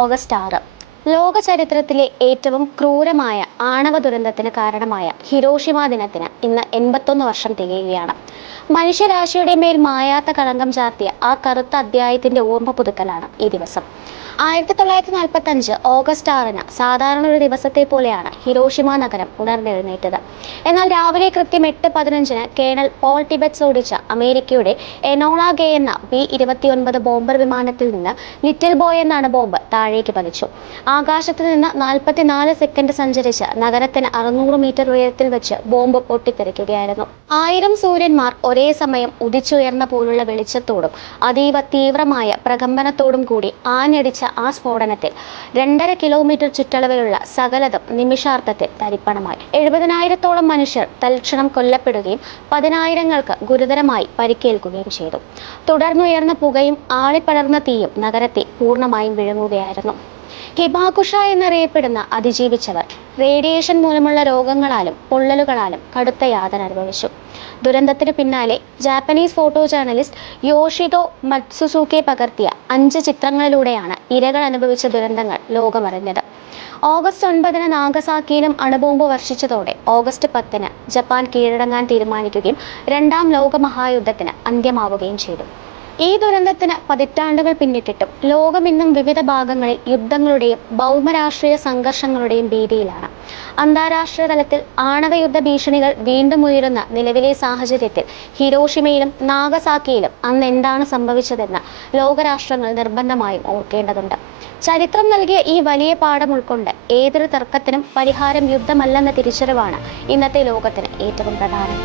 August 6. ലോക ചരിത്രത്തിലെ ഏറ്റവും ക്രൂരമായ ആണവ ദുരന്തത്തിന് കാരണമായ ഹിരോഷിമ ദിനത്തിന് ഇന്ന് 81 വർഷം തികയുകയാണ്. മനുഷ്യരാശിയുടെ മേൽ മായാത്ത കളങ്കം ചാർത്തിയ ആ കറുത്ത അധ്യായത്തിന്റെ ഓർമ്മ പുതുക്കലാണ് ഈ ദിവസം. 1945 ഓഗസ്റ്റ് 6 സാധാരണ ഒരു ദിവസത്തെ പോലെയാണ് ഹിരോഷിമ നഗരം ഉണർന്നെഴുന്നേറ്റത്. എന്നാൽ രാവിലെ കൃത്യം 8:15 കേണൽ പോൾ ടിബറ്റ്സ് ഓടിച്ച അമേരിക്കയുടെ എനോള ഗേ എന്ന B-29 ബോംബർ വിമാനത്തിൽ നിന്ന് ലിറ്റിൽ ബോയ് എന്ന അണുബോംബ് താഴേക്ക് പതിച്ചു. ആകാശത്ത് നിന്ന് 44 സെക്കൻഡ് സഞ്ചരിച്ച് നഗരത്തിന് 600 മീറ്റർ ഉയരത്തിൽ വെച്ച് ബോംബ് പൊട്ടിത്തെറിക്കുകയായിരുന്നു. 1000 സൂര്യന്മാർ ഒരേ സമയം ഉദിച്ചുയർന്ന പോലുള്ള വെളിച്ചത്തോടും അതീവ തീവ്രമായ പ്രകമ്പനത്തോടും കൂടി ആഞ്ഞടിച്ച ആ സ്ഫോടനത്തിൽ 2.5 കിലോമീറ്റർ ചുറ്റളവിലുള്ള സകലതും നിമിഷാർദ്ധത്തിൽ തരിപ്പണമായി. 70,000-ഓളം മനുഷ്യർ തൽക്ഷണം കൊല്ലപ്പെടുകയും 10,000-ങ്ങൾക്ക് ഗുരുതരമായി പരിക്കേൽക്കുകയും ചെയ്തു. തുടർന്നുയർന്ന പുകയും ആളിപ്പടർന്ന തീയും നഗരത്തെ പൂർണ്ണമായും വിഴുങ്ങുകയായിരുന്നു. ഹിബാകുഷ എന്നറിയപ്പെടുന്ന അതിജീവിച്ചവർ റേഡിയേഷൻ മൂലമുള്ള രോഗങ്ങളാലും പൊള്ളലുകളാലും കടുത്ത യാതന അനുഭവിച്ചു. ദുരന്തത്തിന് പിന്നാലെ ജാപ്പനീസ് ഫോട്ടോ ജേർണലിസ്റ്റ് യോഷിതോ മത്സുസുകെ പകർത്തിയ 5 ചിത്രങ്ങളിലൂടെയാണ് ഇരകൾ അനുഭവിച്ച ദുരന്തങ്ങൾ ലോകമറിഞ്ഞത്. ഓഗസ്റ്റ് 9 നാഗസാക്കിയിലും അണുബോംബ് വർഷിച്ചതോടെ ഓഗസ്റ്റ് 10 ജപ്പാൻ കീഴടങ്ങാൻ തീരുമാനിക്കുകയും രണ്ടാം ലോകമഹായുദ്ധത്തിന് അന്ത്യമാവുകയും ചെയ്തു. ഈ ദുരന്തത്തിന് പതിറ്റാണ്ടുകൾ പിന്നിട്ടിട്ടും ലോകം ഇന്നും വിവിധ ഭാഗങ്ങളിൽ യുദ്ധങ്ങളുടെയും ഭൗമരാഷ്ട്രീയ സംഘർഷങ്ങളുടെയും ഭീതിയിലാണ്. അന്താരാഷ്ട്ര തലത്തിൽ ആണവയുദ്ധ ഭീഷണികൾ വീണ്ടും ഉയരുന്ന നിലവിലെ സാഹചര്യത്തിൽ ഹിരോഷിമയിലും നാഗസാക്കിയിലും അന്ന് എന്താണ് സംഭവിച്ചതെന്ന് ലോകരാഷ്ട്രങ്ങൾ നിർബന്ധമായും ഓർക്കേണ്ടതുണ്ട്. ചരിത്രം നൽകിയ ഈ വലിയ പാഠം ഉൾക്കൊണ്ട് ഏതൊരു തർക്കത്തിനും പരിഹാരം യുദ്ധമല്ലെന്ന തിരിച്ചറിവാണ് ഇന്നത്തെ ലോകത്തിന് ഏറ്റവും പ്രധാനം.